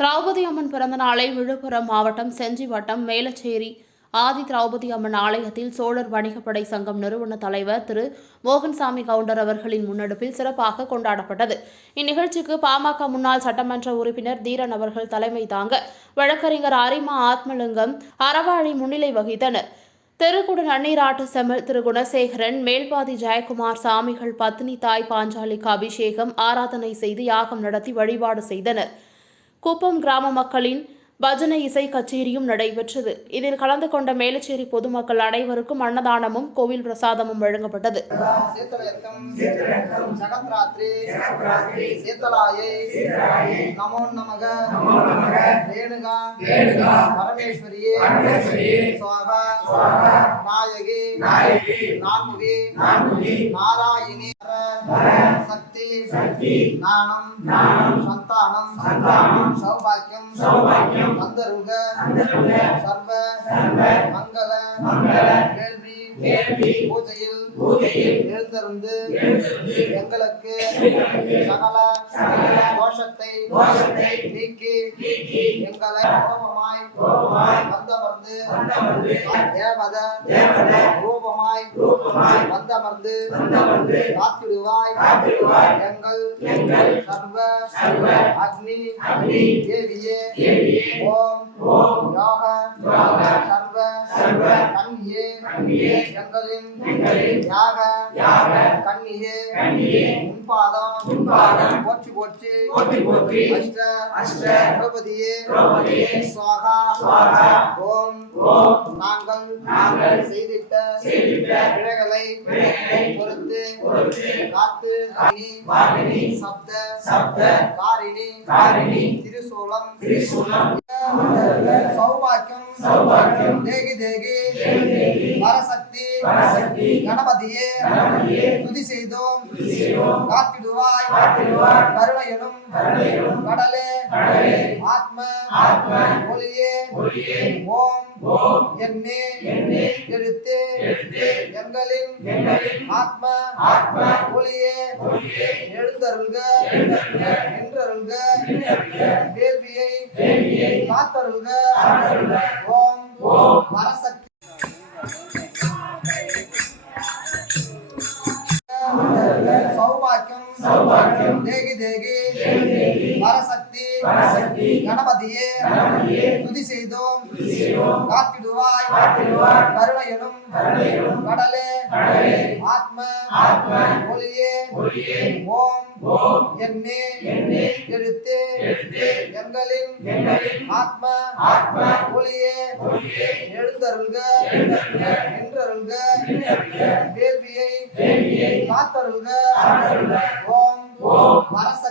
திரௌபதி அம்மன் பிறந்த நாளை விழுப்புரம் மாவட்டம் செஞ்சி வட்டம் மேலச்சேரி. ஆதி திரௌபதி அம்மன் ஆலயத்தில் சோழர் வணிகப்படை சங்கம் நிறுவன தலைவர் திரு மோகன்சாமி கவுண்டர் அவர்களின் முன்னெடுப்பில் சிறப்பாக கொண்டாடப்பட்டது. இந்நிகழ்ச்சிக்கு பாமக முன்னாள் சட்டமன்ற உறுப்பினர் தீரன் அவர்கள் தலைமை தாங்க வழக்கறிஞர் அரிமா ஆத்மலிங்கம் அறவாழி முன்னிலை வகித்தனர். தெருக்குட நன்னீராட்டு செம்மல் திரு குணசேகரன் மேல்பாதி ஜெயக்குமார் சாமிகள் பத்னி தாய் பாஞ்சாலிக்கு அபிஷேகம் ஆராதனை செய்து யாகம் நடத்தி வழிபாடு செய்தனர். குப்பம் கிராம மக்களின் பஜனை இசை கச்சேரியும் நடைபெற்றது. இதில் கலந்து கொண்ட மேலச்சேரி பொதுமக்கள் அனைவருக்கும் அன்னதானமும் கோவில் பிரசாதமும் வழங்கப்பட்டது. நாராயணி சக்தி. சக்தி. சந்தானம். சௌபாக்கியம். சௌபாக்கியம். அந்தருக. மங்கள. கேள்வி பூஜையில். பூஜையில். எழுந்திருந்து. எங்களுக்கு. சகல. கோஷத்தை. நீக்கி. எங்களை கோபமாய். கோபமாய். வந்த வந்தமர்ந்து தேவத ரூபமாய் வந்தமர்ந்து காத்திடுவாய் எங்கள் சர்வ அக்னி தேவியே. ஓம் யோக சர்வ கன்னியே எங்களின் யாக கன்னியே முன்பாதம் போற்றி போற்றி. அஷ்ட திரௌபதியே. சுவாகா. ஓம். நாங்கள் செய்திட்ட பிழைகளை காத்து சப்த காரிணி திரிசூலம் சௌபாக்கியம் தேகி தேகி வரசக்தி கணபதியே துதி செய்தோம் காத்திடுவாய் கருணையனும் கடலே ஆத்ம ஒளியே ஓம் என்னே எழுத்து எங்களின் ஆத்ம ஒளியே எழுந்தருள்க. என்றருள்க வேள்வியை காத்தருள்க. ஓம் வரசக்தி சௌபாக்கியம். தேகி தேகி வரசக்தி கணபதியே துதி செய்தோம் காத்திடுவாய் கருணையனும் கடலே ஆத்ம ஒளியே ஓம் என்னே எழுத்து எங்களின் ஆத்ம ஒளியே எழுந்தருள்க என்றருள்க வேள்வியை காத்தருள்க ஓம் வரசக்தி